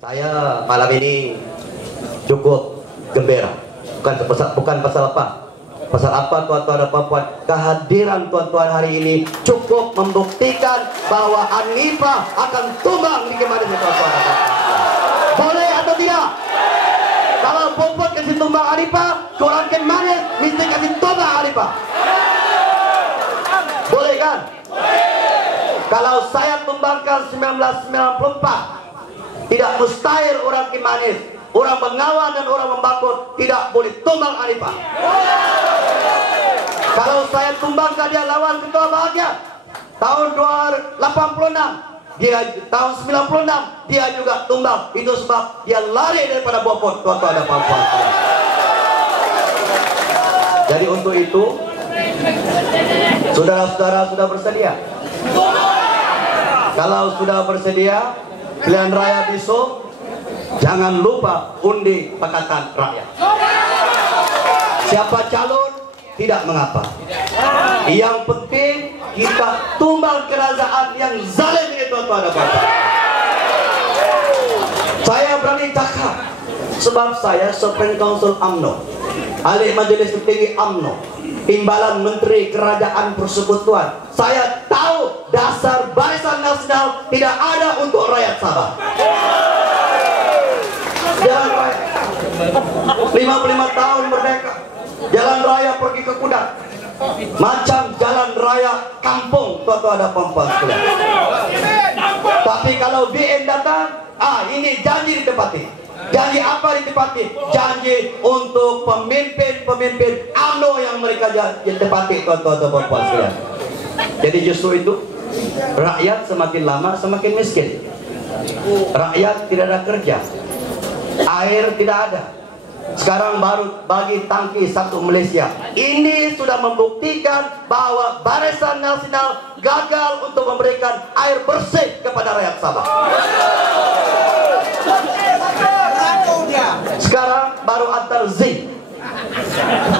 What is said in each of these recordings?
Saya malam ini cukup gembira. Bukan pasal apa? Pasal apa tuan-tuan dan puan-puan? Kehadiran tuan-tuan hari ini cukup membuktikan bahwa Hanifah akan tumbang di kemana tuan-tuan dan puan-puan. Boleh atau tidak? Kalau Popot kasih tumbang Hanifah, korang ke mana mesti kasih tumbang Hanifah. Boleh kan? Kalau saya tumbangkan 1994, tidak mustahil orang Kimanis, orang Bengawan dan orang Membakut tidak boleh tumbang Hanifah. Kalau saya tumbangkan dia lawan Ketua Bahagia tahun 86, dia tahun 96 dia juga tumbang. Itu sebab dia lari daripada Popot, tuan-tuan dan puan-puan. Jadi untuk itu, saudara-saudara sudah bersedia? Kalau sudah bersedia, pilihan raya besok, jangan lupa undi Pakatan Rakyat. Siapa calon tidak mengapa. Yang penting kita tumbang kerajaan yang zalim itu, tuan-tuan dan puan-puan. Saya berani cakap sebab saya Supreme Council UMNO, ahli Majelis Tertinggi UMNO, timbalan Menteri Kerajaan Persekutuan. Saya tahu dasar Barisan Nasional tidak ada untuk rakyat Sabah. Jalan raya 55 tahun merdeka, jalan raya pergi ke Kudat macam jalan raya kampung, tuan-tuan dan puan-puan sekalian. Tapi kalau BN datang, ini janji ditepati. Janji apa ditepati? Janji untuk pemimpin-pemimpin UMNO yang mereka ditepati, tuan-tuan dan puan-puan sekalian. Jadi justru itu, rakyat semakin lama semakin miskin. Rakyat tidak ada kerja, air tidak ada. Sekarang baru bagi tangki satu Malaysia. Ini sudah membuktikan bahwa Barisan Nasional gagal untuk memberikan air bersih kepada rakyat Sabah. Sekarang baru antar zinc,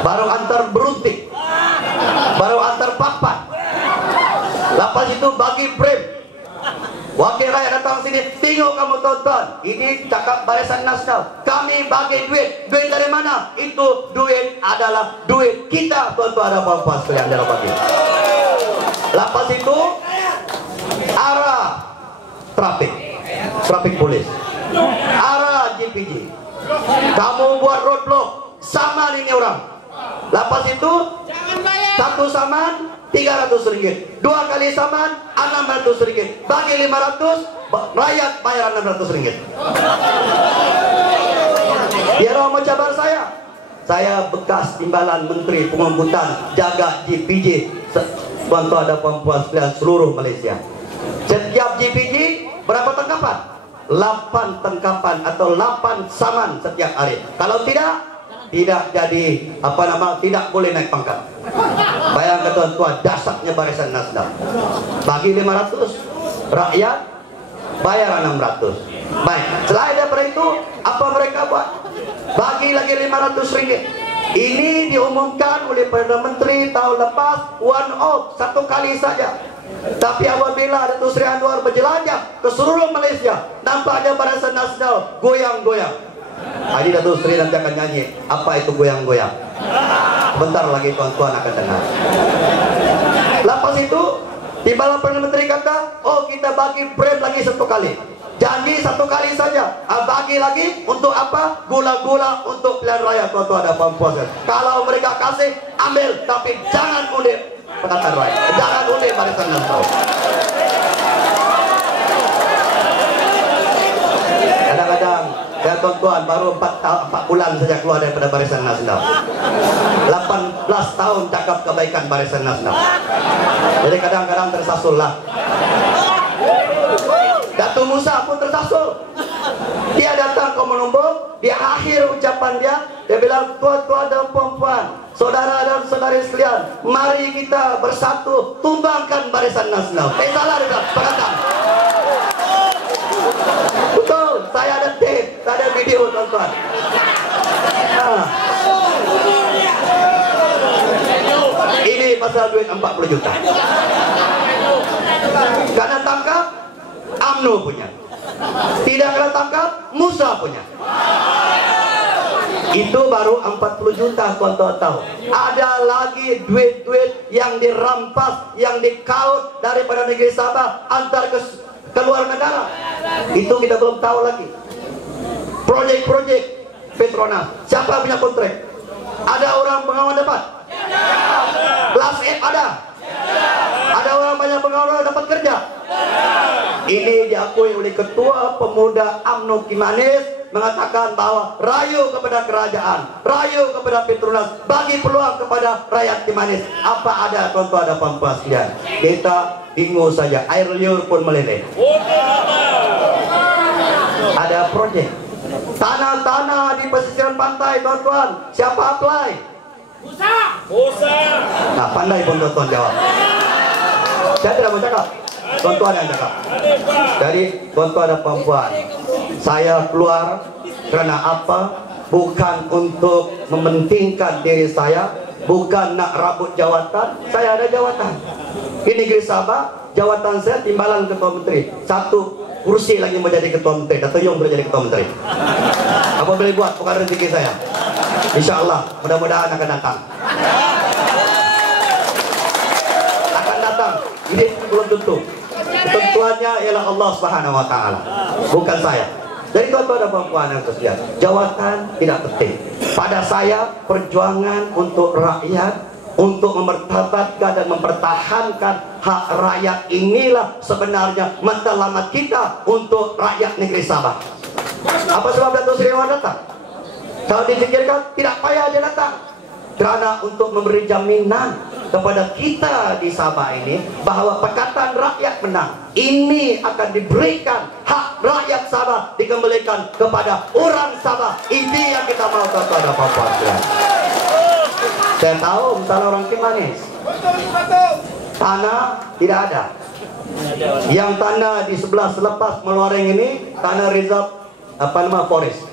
baru antar beruntik, baru antar papan. Lepas itu bagi frame. Wakil rakyat datang sini, tengok kamu tonton. Ini cakap Barisan Nasional, kami bagi duit. Duit dari mana? Itu duit adalah duit kita, tuan-tuan dan puan-puan sekalian dalam bagi. Lepas itu arah trafik polis, arah GPG. Kamu buat roadblock, sama ini orang. Lepas itu satu saman 300 ringgit, dua kali saman 600 ringgit, bagi 500, rakyat bayar 600 ringgit. Biar orang mau cabar saya bekas timbalan Menteri Pengumputan, jaga GPG, tuan-tuan dan puan-puan sekalian seluruh Malaysia. Setiap GPG berapa tangkapan? 8 tangkapan atau 8 saman setiap hari. Kalau tidak jadi tidak boleh naik pangkat. Bayangkan tuan-tuan, dasarnya Barisan Nasional. Bagi 500, rakyat bayar 600. Baik, selain daripada itu, apa mereka buat? Bagi lagi 500 ringgit. Ini diumumkan oleh Perdana Menteri tahun lepas, one off, satu kali saja. Tapi apabila Datuk Seri Anwar berjelajah ke seluruh Malaysia, nampaknya Barisan Nasional goyang-goyang. Ini Datuk Seri nanti akan nyanyi apa itu goyang-goyang. Bentar lagi tuan-tuan akan dengar. Lepas itu timbalan Perdana Menteri kata, oh kita bagi frame lagi satu kali. Janji satu kali saja. Bagi lagi untuk apa? Gula-gula untuk pilihan raya, tuan-tuan dan puan-puan. Kalau mereka kasih, ambil, tapi jangan undi Pakatan Raya, jangan undi Barisan Nasional. Kadang-kadang ya tuan-tuan, baru 4 bulan saja keluar daripada Barisan Nasional. 18 tahun cakap kebaikan Barisan Nasional. Jadi kadang-kadang tersasul lah. Datuk Musa pun tersasul. Dia datang ke Menumbuk, di akhir ucapan dia bilang, tuan-tuan dan puan-puan, saudara dan saudari sekalian, mari kita bersatu tumbangkan Barisan Nasional. Salah dia bilang, Pakatan. Betul, saya ada tape, saya ada video, tuan-tuan. Ini pasal duit 40 juta. Karena tangkap UMNO punya. Tidak kena tangkap, Musa punya. Itu baru 40 juta, tuan-tuan tahu. Ada lagi duit-duit yang dirampas, yang dikaut daripada negeri Sabah antar ke luar negara. Itu kita belum tahu lagi. Proyek-proyek Petronas, siapa punya kontrak? Ada orang pengawal dapat? Kelas F ada? Ada orang banyak pengawal dapat kerja? Ini diakui oleh Ketua Pemuda UMNO Kimanis, mengatakan bahwa rayu kepada kerajaan, rayu kepada Petronas, bagi peluang kepada rakyat Kimanis. Apa ada, tuan-tuan dan puan-puan sekalian? Kita bingung saja, air liur pun meleleh. Ada proyek tanah-tanah di pesisiran pantai, tuan-tuan. Siapa apply? Musa. Nah, pandai pun tuan-tuan jawab. Saya tidak mau cakap, tuan-tuan yang cakap. Jadi tuan-tuan dan puan-puan, saya keluar karena apa? Bukan untuk mementingkan diri saya, bukan nak rabut jawatan. Saya ada jawatan. Di negeri Sabah, jawatan saya timbalan ketua menteri. Satu kursi lagi menjadi ketua menteri. Dato' Yung boleh jadi ketua menteri. Apa boleh buat? Bukan rezeki saya. Insya Allah, mudah-mudahan akan datang. Akan datang. Ini belum tentu. Ketentuannya ialah Allah Subhanahu Wa Taala, bukan saya. Jadi tuan-tuan dan puan-puan yang sekalian, jawatan tidak penting. Pada saya, perjuangan untuk rakyat, untuk memertabatkan dan mempertahankan hak rakyat, inilah sebenarnya matlamat kita untuk rakyat negeri Sabah. Apa sebab Dato' Sri Anwar datang? Kalau dipikirkan, tidak payah dia datang. Karena untuk memberi jaminan kepada kita di Sabah ini bahwa Pakatan Rakyat Menang ini akan diberikan, hak rakyat Sabah dikembalikan kepada orang Sabah. Ini yang kita mau, tuan-tuan dan puan-puan. Saya tahu misalnya orang Kimanis, tanah tidak ada. Yang tanah di sebelah selepas Meluareng ini tanah reserve forest.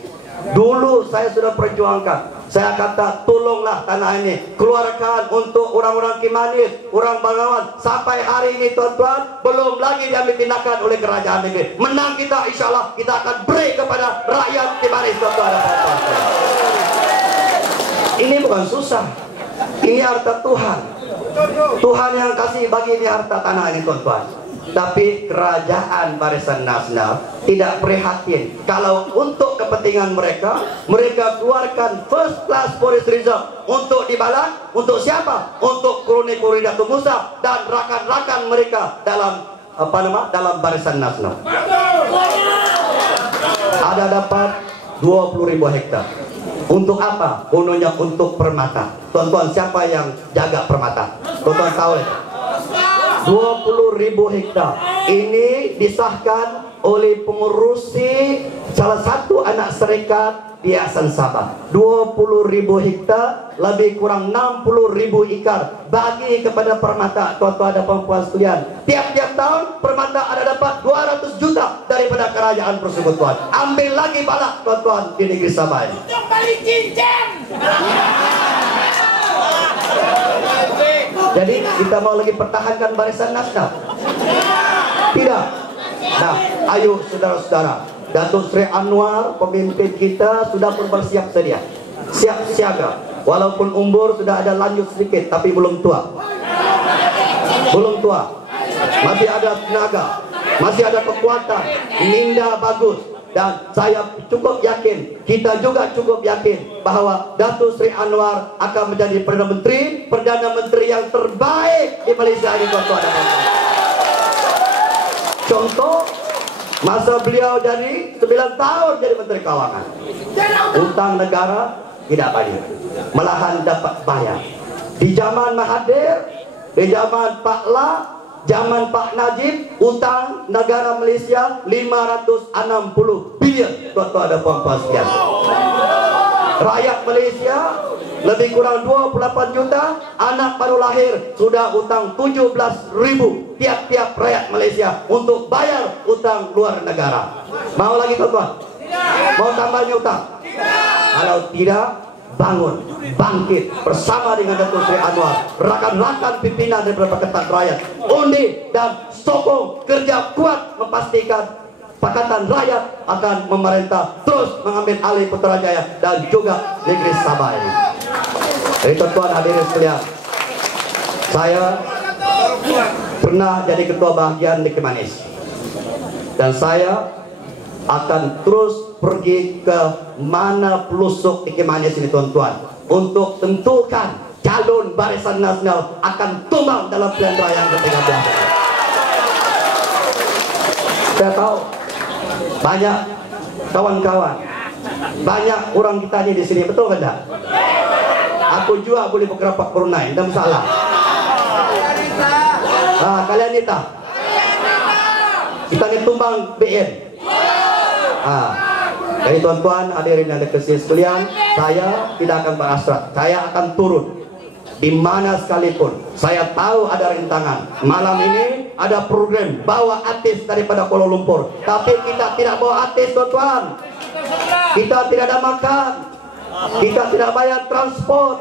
Dulu saya sudah perjuangkan. Saya kata, tolonglah tanah ini keluarkan untuk orang-orang Kimanis, orang Bangawan. Sampai hari ini, tuan-tuan, belum lagi diambil tindakan oleh kerajaan negeri. Menang kita, insya Allah kita akan beri kepada rakyat Kimanis, tuan-tuan dan puan-puan. Ini bukan susah. Ini harta Tuhan. Tuhan yang kasih bagi ini harta tanah ini, tuan-tuan. Tapi kerajaan Barisan Nasional tidak prihatin kalau untuk kepentingan mereka, mereka keluarkan first class forest reserve untuk dibalas. Untuk siapa? Untuk kroni-kroni Dato' Musa dan rakan-rakan mereka dalam dalam Barisan Nasional. Ada dapat 20.000 hektar. Untuk apa? Kononnya untuk permata. Tuan-tuan, siapa yang jaga permata? Tuan-tuan tahu ya? 20.000 hektar. Ini disahkan oleh pengurusi salah satu anak serikat di Yayasan Sabah. 20.000 hektar, lebih kurang 60.000 ikar bagi kepada permata, tuan-tuan dan puan-puan sekalian. Tiap-tiap tahun permata ada dapat 200 juta daripada kerajaan persekutuan. Ambil lagi balak, tuan-tuan, di negeri Sabah ini. Jadi kita mau lagi pertahankan Barisan Nasional? Tidak. Nah, ayo saudara-saudara, Dato' Sri Anwar pemimpin kita sudah pun bersiap sedia, siap siaga. Walaupun umur sudah ada lanjut sedikit, tapi belum tua. Belum tua. Masih ada tenaga, masih ada kekuatan, minda bagus. Dan saya cukup yakin, kita juga cukup yakin bahwa Dato' Sri Anwar akan menjadi Perdana Menteri yang terbaik di Malaysia ini, tuan-tuan dan puan-puan. Contoh, masa beliau jadi 9 tahun jadi Menteri Keuangan, utang negara tidak bayar, malahan dapat bayar. Di zaman Mahathir, di zaman Pak La, zaman Pak Najib, utang negara Malaysia 560 bilion, tuan-tuan dan puan-puan sekalian. Rakyat Malaysia lebih kurang 28 juta, anak baru lahir sudah utang 17.000 tiap-tiap rakyat Malaysia untuk bayar utang luar negara. Mau lagi, tuan-tuan? Mau tambahnya utang? Kalau tidak, bangun, bangkit bersama dengan Dato' Sri Anwar, rakan-rakan pimpinan daripada Pakatan Rakyat, undi dan sokong kerja kuat memastikan Pakatan Rakyat akan memerintah terus mengambil alih Putrajaya dan juga negeri Sabah ini. Jadi tuan hadirin sekalian, saya pernah jadi ketua bagian di Kimanis, dan saya akan terus pergi ke mana pelusuk di Kimanis ini tuan-tuan, untuk tentukan calon Barisan Nasional akan tumbang dalam pilihan raya yang ke-13. Saya tahu banyak kawan-kawan, banyak orang kita ini di sini, betul kan tak? Aku juga boleh berkerapak perunai, tidak masalah. Kalian ni tak? Kita ni tumbang BN. Jadi tuan-tuan hadirin yang dikasihi sekalian, saya tidak akan berasrat, saya akan turun di mana sekalipun. Saya tahu ada rintangan. Malam ini ada program bawa artis daripada Kuala Lumpur, tapi kita tidak bawa artis tuan-tuan. Kita tidak ada makan, kita tidak bayar transport,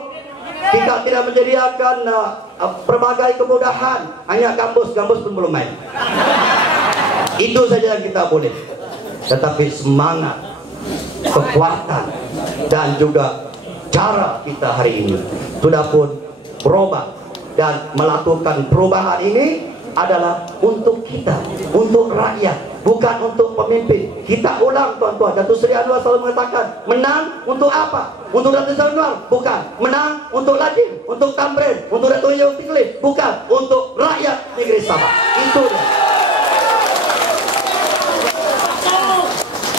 kita tidak menyediakan berbagai kemudahan, hanya gambus-gambus pun belum main. Itu saja yang kita boleh. Tetapi semangat, kekuatan, dan juga cara kita hari ini sudah pun berubah, dan melakukan perubahan ini adalah untuk kita, untuk rakyat, bukan untuk pemimpin. Kita ulang tuan-tuan, Datuk Seri Anwar selalu mengatakan, menang untuk apa? Untuk Datuk Seri Anwar? Bukan. Menang untuk Ladin, untuk Tamrin, untuk Datuk Yeo Tikli? Bukan. Untuk rakyat negeri Sabah. Itu dia.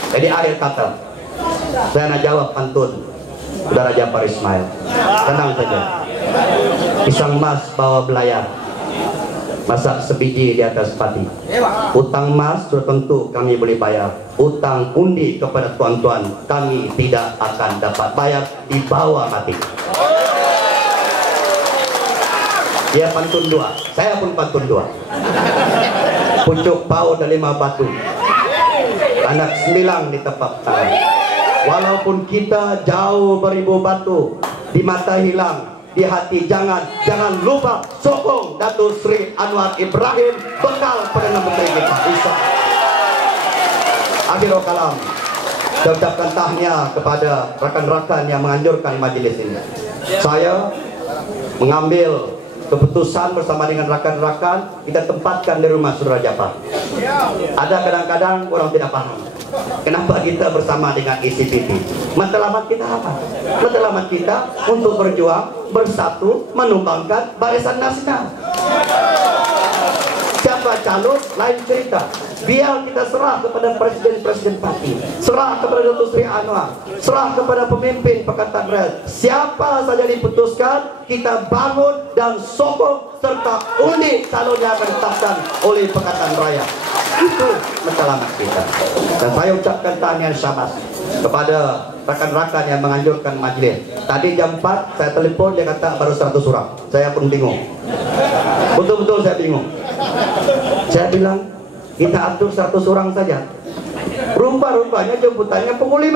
Jadi akhir kata, saya nak jawab pantun Saudara Jafar Ismail. Tenang saja. Pisang mas bawa belayar, masak sebiji di atas pati. Utang mas sudah tentu kami boleh bayar. Utang undi kepada tuan-tuan kami tidak akan dapat bayar di bawah mati. Dia pantun dua, saya pun pantun dua. Pucuk pau dan 5 batu, anak 9 di tepak tangan. Walaupun kita jauh beribu batu, di mata hilang, di hati jangan lupa sokong Datuk Seri Anwar Ibrahim, bekal Perdana Menteri kita. Bisa. Akhirul kalam, saya ucapkan tahniah kepada rakan-rakan yang menganjurkan majlis ini. Saya mengambil keputusan bersama dengan rakan-rakan, kita tempatkan di rumah Saudara Jafar. Ada kadang-kadang orang tidak paham kenapa kita bersama dengan ECPP. Matlamat kita apa? Matlamat kita untuk berjuang bersatu menumbangkan Barisan Nasional. Siapa calon lain cerita. Biar kita serah kepada presiden-presiden parti, serah kepada Datuk Seri Anwar, serah kepada pemimpin Pakatan Rakyat. Siapa saja diputuskan, kita bangun dan sokong serta undi calon yang akan ditetapkan oleh Pakatan Rakyat. Itu matlamat kita. Dan saya ucapkan tahniah syabas kepada rakan-rakan yang menganjurkan majlis. Tadi jam 4 saya telepon, dia kata baru 100 orang. Saya pun bingung. Betul-betul saya bingung. Saya bilang, kita atur 100 orang saja. Rupa-rupanya jemputannya pukul 5.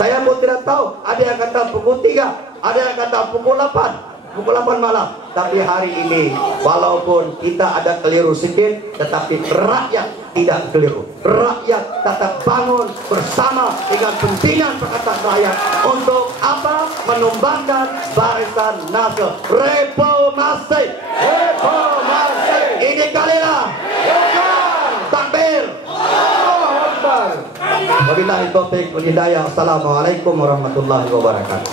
Saya pun tidak tahu. Ada yang kata pukul 3, ada yang kata pukul 8. Pukul 8 malam. Tapi hari ini walaupun kita ada keliru sedikit, tetapi rakyat tidak keliru. Rakyat tetap bangun bersama dengan pentingan Pakatan Rakyat untuk apa? Menumbangkan Barisan Nasional. Reformasi. Reformasi. Ini kalilah. Takbir. Wabillahi taufiq wal hidayah. Assalamualaikum warahmatullahi wabarakatuh.